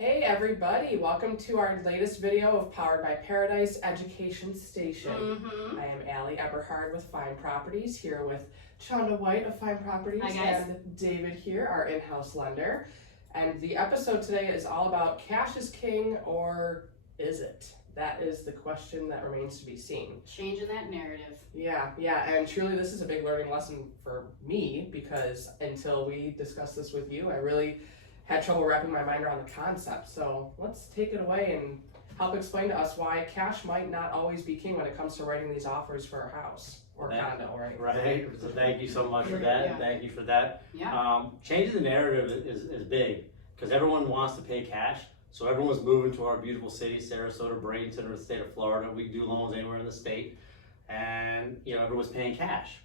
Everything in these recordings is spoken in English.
Hey everybody, welcome to our latest video of Powered by Paradise Education Station. I am Allie Eberhard with Fine Properties, here with Chanda White of Fine Properties. Hi guys. And David here, our in-house lender. And the episode today is all about cash is king, or is it? That is the question that remains to be seen. Changing that narrative. Yeah, and truly this is a big learning lesson for me, because until we discussed this with you, I really had trouble wrapping my mind around the concept. So let's take it away and help explain to us why cash might not always be king when it comes to writing these offers for a house or condo or anything. Right, so thank you so much for that. Yeah. Thank you for that. Yeah. Changing the narrative is big, because everyone wants to pay cash. So everyone's moving to our beautiful city, Sarasota, Bradenton, or the state of Florida. We can do loans anywhere in the state. And everyone's paying cash.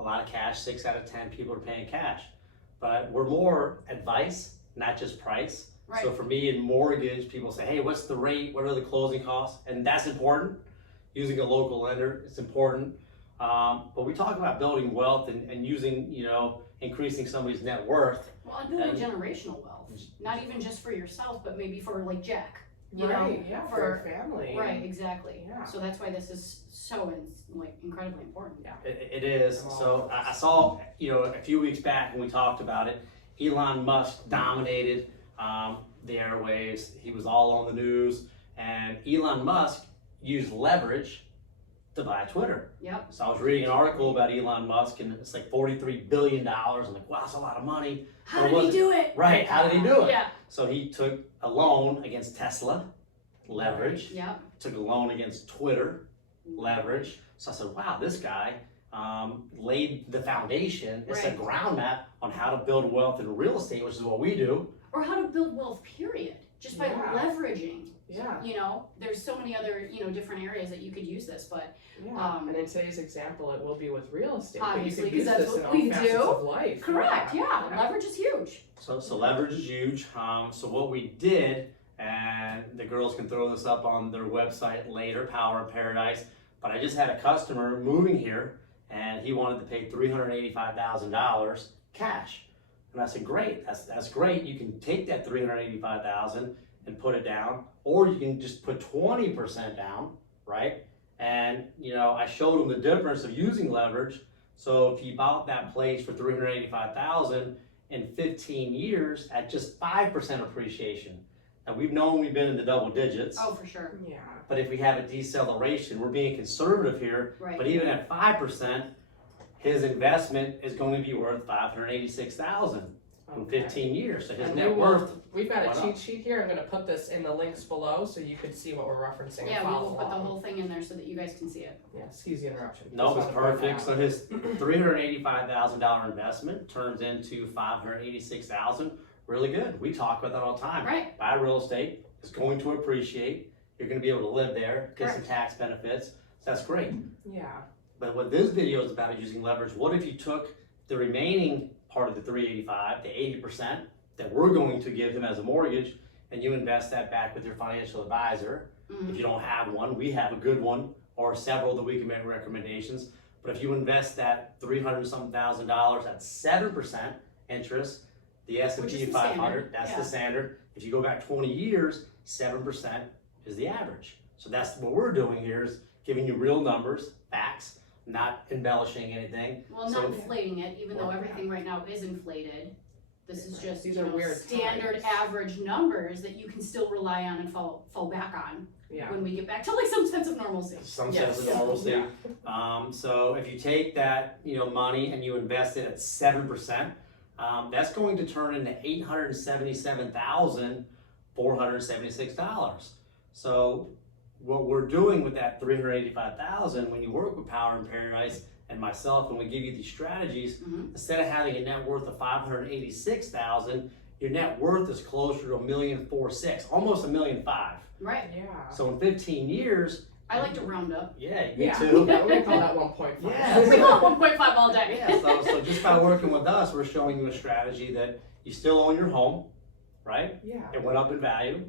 A lot of cash, 6 out of 10 people are paying cash. But we're more advice, not just price. Right. So for me in mortgage, people say, hey, what's the rate? What are the closing costs? And that's important. Using a local lender, it's important. But we talk about building wealth and using, increasing somebody's net worth. Well, and building generational wealth. Not even just for yourself, but maybe for like Jack. You know, for your family. Right, exactly. Yeah. So that's why this is so incredibly important. Yeah. It is. So I saw, a few weeks back when we talked about it, Elon Musk dominated the airwaves. He was all on the news, and Elon Musk used leverage to buy Twitter. Yep. So I was reading an article about Elon Musk, and it's like $43 billion. I'm like, wow, that's a lot of money. How did he do it? Right, how did he do it? Yeah. So he took a loan against Tesla, leverage. Yep. Took a loan against Twitter, leverage. So I said, wow, this guy laid the foundation. It's a ground map on how to build wealth in real estate, which is what we do. Or how to build wealth, period. Just by leveraging. Yeah. There's so many other, different areas that you could use this, but and in today's example, it will be with real estate. obviously, but you because can that's use this what in we all facets do. of life. Correct, yeah. Leverage is huge. So leverage is huge. So what we did, and the girls can throw this up on their website later, Power of Paradise, but I just had a customer moving here, and he wanted to pay $385,000 cash. And I said, great, that's great. You can take that $385,000 and put it down, or you can just put 20% down, right? And I showed him the difference of using leverage. So if you bought that place for $385,000 in 15 years at just 5% appreciation, and we've been in the double digits. Oh, for sure. Yeah. But if we have a deceleration, we're being conservative here. Right. But even at 5%, his investment is going to be worth $586,000 in 15 years. So his And net worth. We've got a cheat sheet here. I'm going to put this in the links below so you can see what we're referencing. Yeah, and we follow will put the along. whole thing in there so that you guys can see it. Yeah, excuse the interruption. No, Just it's wanted to point perfect. that So out. his $385,000 investment turns into $586,000. Really good. We talk about that all the time. Right. Buy real estate. It's going to appreciate. You're going to be able to live there, get some tax benefits. So that's great. Yeah. But what this video is about, using leverage, what if you took the remaining part of the 385, the 80% that we're going to give him as a mortgage, and you invest that back with your financial advisor. If you don't have one, we have a good one, or several that we can make recommendations. But if you invest that $300-something thousand at 7% interest, the S&P 500, that's the standard. If you go back 20 years, 7% is the average. So that's what we're doing here, is giving you real numbers, facts, not embellishing anything. Well, not inflating it, even though everything right now is inflated. This is just These are weird standard times. average numbers that you can still rely on and fall back on Yeah. when we get back to some sense of normalcy. Some sense of normalcy. Yeah. So if you take that money and you invest it at 7%, that's going to turn into $877,476. So what we're doing with that $385,000, when you work with Power in Paradise and myself, when we give you these strategies, instead of having a net worth of $586,000, your net worth is closer to $1,460,000, almost $1,500,000. Right. Yeah. So in 15 years, I like to round up. yeah, me Yeah. too. Yeah, we call that 1.5. Yeah. We call it 1.5 all day. Yeah, so just by working with us, we're showing you a strategy that you still own your home, right? Yeah. It went up in value.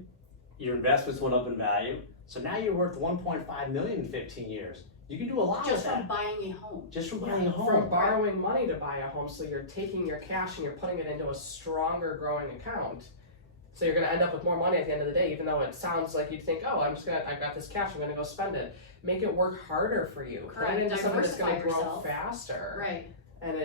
Your investments went up in value. So now you're worth $1.5 million in 15 years. You can do a lot Just with that. from buying a home. Just from buying a home. From borrowing money to buy a home, so you're taking your cash and you're putting it into a stronger growing account. So you're gonna end up with more money at the end of the day, even though it sounds like you'd think, oh, I got this cash, I'm gonna go spend it. Make it work harder for you. Correct. Put it into something that's gonna Diversify grow yourself. faster. Right. And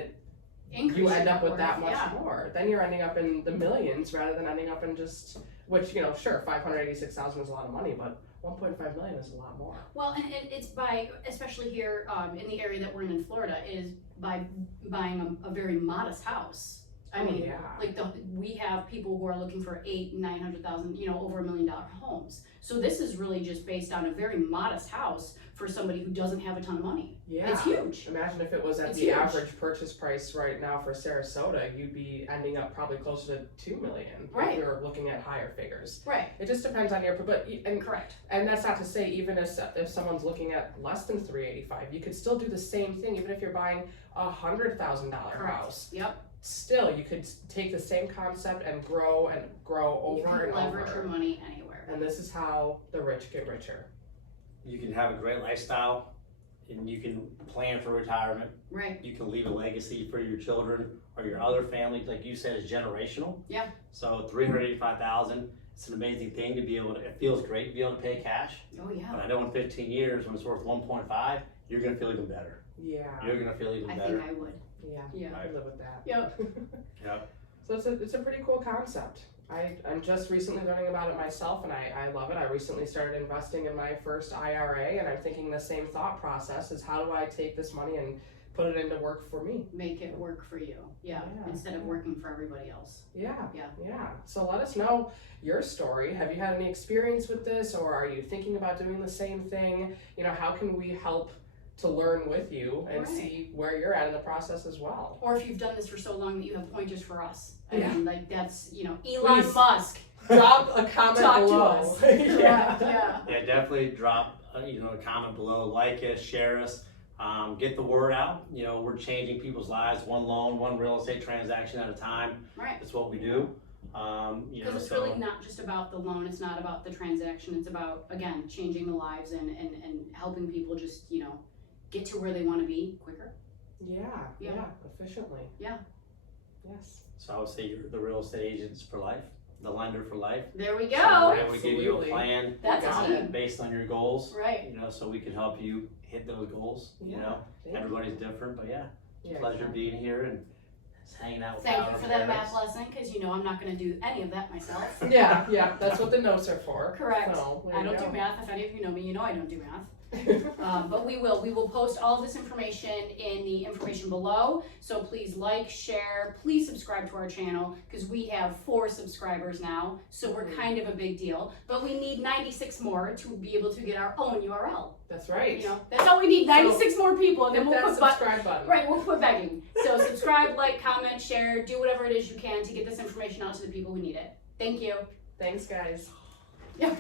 Increase you your end up with net that worth, much yeah. more. Then you're ending up in the millions rather than ending up in just, which, you know, sure, 586,000 is a lot of money, but 1.5 million is a lot more. Well, and it's by, especially here in the area that we're in Florida, is by buying a very modest house. I mean, yeah. like we have people who are looking for $800,000-900,000, you know, over $1 million homes. So this is really just based on a very modest house for somebody who doesn't have a ton of money. Yeah. It's huge. Imagine if it was at It's the huge. average purchase price right now for Sarasota, you'd be ending up probably closer to 2 million. Right. If you're looking at higher figures. Right. It just depends on your, Correct. and that's not to say even if someone's looking at less than 385, you could still do the same thing even if you're buying $100,000 house. Yep. Still, you could take the same concept and grow over You can and leverage over. your money anywhere. And this is how the rich get richer. You can have a great lifestyle, and you can plan for retirement. Right. You can leave a legacy for your children or your other family, like you said, is generational. Yeah. So $385,000, it's an amazing thing to be able to. It feels great to be able to pay cash. Oh yeah. But I know in 15 years, when it's worth 1.5, you're gonna feel even better. Yeah. You're gonna feel even I better. think I would. Yeah. Yeah. I live with that. Yep. Yep. So it's a pretty cool concept. I'm just recently learning about it myself, and I love it. I recently started investing in my first IRA, and I'm thinking the same thought process is how do I take this money and put it into work for me? Make it work for you. Yeah. Yeah. Instead of working for everybody else. Yeah. Yeah. Yeah. So let us know your story. Have you had any experience with this, or are you thinking about doing the same thing? You know, how can we help to learn with you and Right. see where you're at in the process as well? Or if you've done this for so long that you have pointers for us. I Yeah. mean, like that's, you know, Elon Please. Musk. Drop a comment Talk to below. us. Yeah. Yeah. Yeah, definitely drop a comment below, like us, share us, get the word out. You know, we're changing people's lives one loan, one real estate transaction at a time. Right. That's what we do. You know, Because it's so really not just about the loan, it's not about the transaction, it's about, again, changing the lives and helping people just, you know, get to where they want to be quicker. Yeah. Yeah. Efficiently. Yeah. Yes. So I would say you're the real estate agents for life, the lender for life. There we So go. we're able to give you a Absolutely. plan That's a team. based on your goals. Right. You know, so we can help you hit those goals. You know, Thank you. everybody's different, but yeah, Yeah, pleasure exactly. being here and just hanging out with Thank Power you for that Paradise. math lesson, because you know I'm not going to do any of that myself. Yeah, that's what the notes are for. Correct. So, there I you don't go. do math. If any of you know me, you know I don't do math. But we will post all of this information in the information below. So please like, share, please subscribe to our channel, because we have 4 subscribers now. So we're kind of a big deal. But we need 96 more to be able to get our own URL. That's right. You know, that's all we need. 96 more people, and then Hit we'll that put subscribe button. right. We'll quit begging. So subscribe, like, comment, share, do whatever it is you can to get this information out to the people who need it. Thank you. Thanks, guys. Yeah.